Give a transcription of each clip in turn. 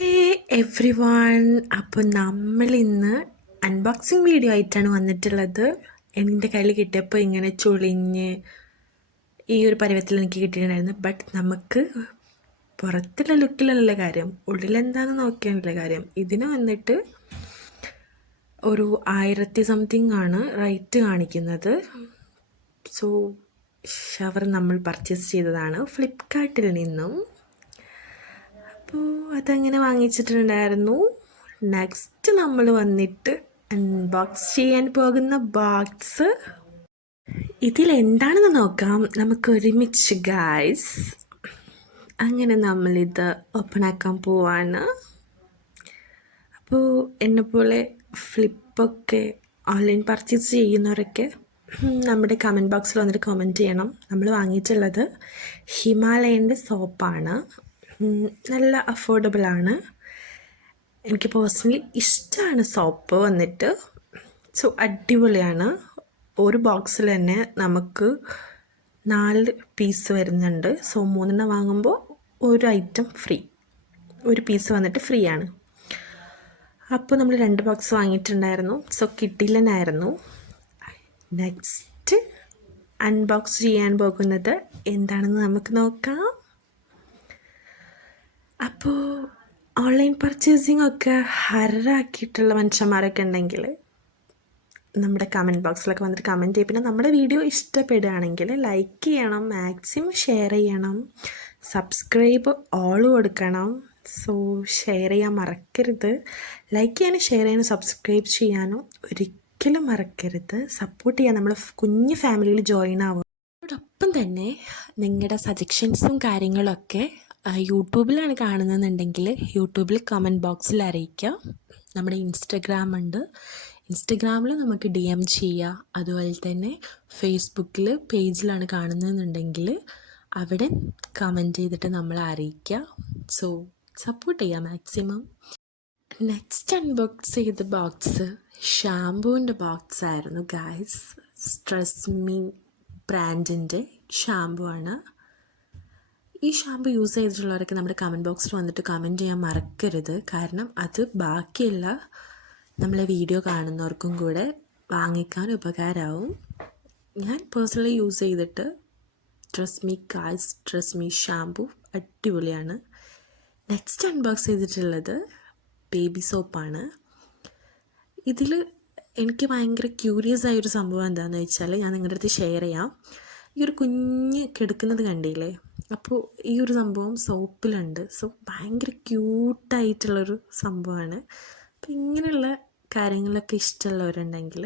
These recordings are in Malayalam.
ഹേ എവ്രി വൺ, അപ്പോൾ നമ്മളിന്ന് അൺബോക്സിങ് വീഡിയോ ആയിട്ടാണ് വന്നിട്ടുള്ളത്. എൻ്റെ കയ്യിൽ കിട്ടിയപ്പോൾ ഇങ്ങനെ ചുളിഞ്ഞ് ഈ ഒരു പരുവത്തിൽ എനിക്ക് കിട്ടിയിട്ടുണ്ടായിരുന്നു. ബട്ട് നമുക്ക് പുറത്തുള്ള ലുക്കിലല്ല കാര്യം, ഉള്ളിലെന്താണെന്ന് നോക്കിയാണല്ല കാര്യം. ഇതിന് വന്നിട്ട് ഒരു 1000 സംതിങ് ആണ് റേറ്റ് കാണിക്കുന്നത്. സോ ഷവർ നമ്മൾ പർച്ചേസ് ചെയ്തതാണ് ഫ്ലിപ്കാർട്ടിൽ നിന്നും. അപ്പോൾ അതങ്ങനെ വാങ്ങിച്ചിട്ടുണ്ടായിരുന്നു. നെക്സ്റ്റ് നമ്മൾ വന്നിട്ട് അൺബോക്സ് ചെയ്യാൻ പോകുന്ന ബോക്സ് ഇതിലെന്താണെന്ന് നോക്കാം നമുക്ക് ഒരുമിച്ച് ഗൈസ്. അങ്ങനെ നമ്മളിത് ഓപ്പൺ ആക്കാൻ പോവാണ്. അപ്പോൾ എന്നെപ്പോലെ ഫ്ലിപ്പൊക്കെ ഓൺലൈൻ പർച്ചേസ് ചെയ്യുന്നവരൊക്കെ നമ്മുടെ കമൻറ്റ് ബോക്സിൽ വന്നിട്ട് കമൻറ്റ് ചെയ്യണം. നമ്മൾ വാങ്ങിയിട്ടുള്ളത് ഹിമാലയൻ്റെ സോപ്പാണ്. നല്ല അഫോർഡബിളാണ്. എനിക്ക് പേഴ്സണലി ഇഷ്ടമാണ് സോപ്പ് വന്നിട്ട്. സോ അടിപൊളിയാണ്. ഒരു ബോക്സിൽ തന്നെ നമുക്ക് 4 പീസ് വരുന്നുണ്ട്. സോ 3 വാങ്ങുമ്പോൾ ഒരു ഐറ്റം ഫ്രീ, ഒരു പീസ് വന്നിട്ട് ഫ്രീ ആണ്. അപ്പോൾ നമ്മൾ 2 ബോക്സ് വാങ്ങിയിട്ടുണ്ടായിരുന്നു. സോ കിട്ടില്ലെന്നായിരുന്നു. നെക്സ്റ്റ് അൺബോക്സ് ചെയ്യാൻ പോകുന്നത് എന്താണെന്ന് നമുക്ക് നോക്കാം. അപ്പോൾ ഓൺലൈൻ പർച്ചേസിംഗ് ഒക്കെ ഹരാക്കിയിട്ടുള്ള മനുഷ്യന്മാരൊക്കെ ഉണ്ടെങ്കിൽ നമ്മുടെ കമൻറ്റ് ബോക്സിലൊക്കെ വന്നിട്ട് കമൻറ്റ് ചെയ്യും. പിന്നെ നമ്മുടെ വീഡിയോ ഇഷ്ടപ്പെടുകയാണെങ്കിൽ ലൈക്ക് ചെയ്യണം, മാക്സിമം ഷെയർ ചെയ്യണം, സബ്സ്ക്രൈബ് ഓൾ കൊടുക്കണം. സോ ഷെയർ ചെയ്യാൻ മറക്കരുത്. ലൈക്ക് ചെയ്യാനും ഷെയർ ചെയ്യാനും സബ്സ്ക്രൈബ് ചെയ്യാനും ഒരിക്കലും മറക്കരുത്. സപ്പോർട്ട് ചെയ്യാൻ നമ്മൾ കുഞ്ഞു ഫാമിലിയിൽ ജോയിൻ ആവും. അതോടൊപ്പം തന്നെ നിങ്ങളുടെ സജഷൻസും കാര്യങ്ങളൊക്കെ യൂട്യൂബിലാണ് കാണുന്നതെന്നുണ്ടെങ്കിൽ യൂട്യൂബിൽ കമൻറ്റ് ബോക്സിൽ അറിയിക്കുക. നമ്മുടെ ഇൻസ്റ്റഗ്രാം ഉണ്ട്, ഇൻസ്റ്റഗ്രാമിൽ നമുക്ക് DM ചെയ്യുക. അതുപോലെ തന്നെ ഫേസ്ബുക്കിൽ പേജിലാണ് കാണുന്നതെന്നുണ്ടെങ്കിൽ അവിടെ കമൻറ്റ് ചെയ്തിട്ട് നമ്മളെ അറിയിക്കുക. സോ സപ്പോർട്ട് ചെയ്യുക മാക്സിമം. നെക്സ്റ്റ് അൺബോക്സ് ചെയ്ത ബോക്സ് ഷാംപൂവിൻ്റെ ബോക്സ് ആയിരുന്നു ഗൈസ്. ട്രസ്മി ബ്രാൻഡിൻ്റെ ഷാംപൂ ആണ്. ഈ ഷാമ്പു യൂസ് ചെയ്തിട്ടുള്ളവരൊക്കെ നമ്മുടെ കമൻറ്റ് ബോക്സിൽ വന്നിട്ട് കമൻറ്റ് ചെയ്യാൻ മറക്കരുത്. കാരണം അത് ബാക്കിയുള്ള നമ്മളെ വീഡിയോ കാണുന്നവർക്കും കൂടെ വാങ്ങിക്കാൻ ഉപകാരമാവും. ഞാൻ പേഴ്സണലി യൂസ് ചെയ്തിട്ട് ട്രസ്മി ഷാമ്പു അടിപൊളിയാണ്. നെക്സ്റ്റ് അൺബോക്സ് ചെയ്തിട്ടുള്ളത് ബേബി സോപ്പാണ്. ഇതിൽ എനിക്ക് ഭയങ്കര ക്യൂരിയസ് ആയൊരു സംഭവം എന്താണെന്ന് വെച്ചാൽ ഞാൻ നിങ്ങളുടെ അടുത്ത് ഷെയർ ചെയ്യാം. ഈ ഒരു കുഞ്ഞ് കിടക്കുന്നത് കണ്ടില്ലേ? അപ്പോൾ ഈ ഒരു സംഭവം സോപ്പിലുണ്ട്. സോ ഭയങ്കര ക്യൂട്ടായിട്ടുള്ളൊരു സംഭവമാണ്. അപ്പോൾ ഇങ്ങനെയുള്ള കാര്യങ്ങളൊക്കെ ഇഷ്ടമുള്ളവരുണ്ടെങ്കിൽ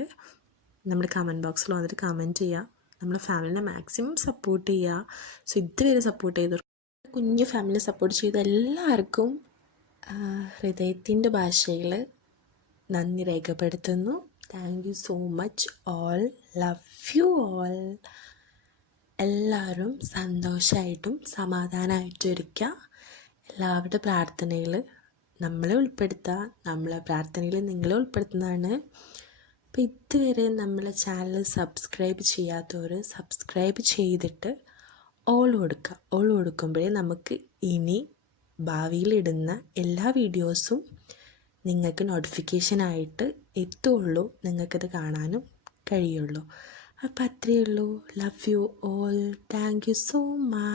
നമ്മുടെ കമൻറ്റ് ബോക്സിൽ വന്നിട്ട് കമൻറ്റ് ചെയ്യുക. നമ്മുടെ ഫാമിലിനെ മാക്സിമം സപ്പോർട്ട് ചെയ്യുക. സോ ഇതുവരെ സപ്പോർട്ട് ചെയ്തവർ, കുഞ്ഞു ഫാമിലിനെ സപ്പോർട്ട് ചെയ്ത എല്ലാവർക്കും ഹൃദയത്തിൻ്റെ ഭാഷയിൽ നന്ദി രേഖപ്പെടുത്തുന്നു. Thank you so much all. Love you all. എല്ലാവരും സന്തോഷമായിട്ടും സമാധാനമായിട്ടും ഇരിക്കുക. എല്ലാവരുടെ പ്രാർത്ഥനയിൽ നമ്മളെ ഉൾപ്പെടുത്തുക. നമ്മളെ പ്രാർത്ഥനയിൽ നിങ്ങളെ ഉൾപ്പെടുത്തുന്നതാണ്. അപ്പോൾ ഇതുവരെ നമ്മളെ ചാനൽ സബ്സ്ക്രൈബ് ചെയ്യാത്തവർ സബ്സ്ക്രൈബ് ചെയ്തിട്ട് ഓൾ കൊടുക്കുക. ഓൾ കൊടുക്കുമ്പോഴേ നമുക്ക് ഇനി ഭാവിയിലിടുന്ന എല്ലാ വീഡിയോസും നിങ്ങൾക്ക് നോട്ടിഫിക്കേഷനായിട്ട് എത്തുള്ളൂ, നിങ്ങൾക്കത് കാണാനും കഴിയുള്ളൂ. അപ്പോൾ അത്രയേ ഉള്ളൂ. Love you all. Thank you so much.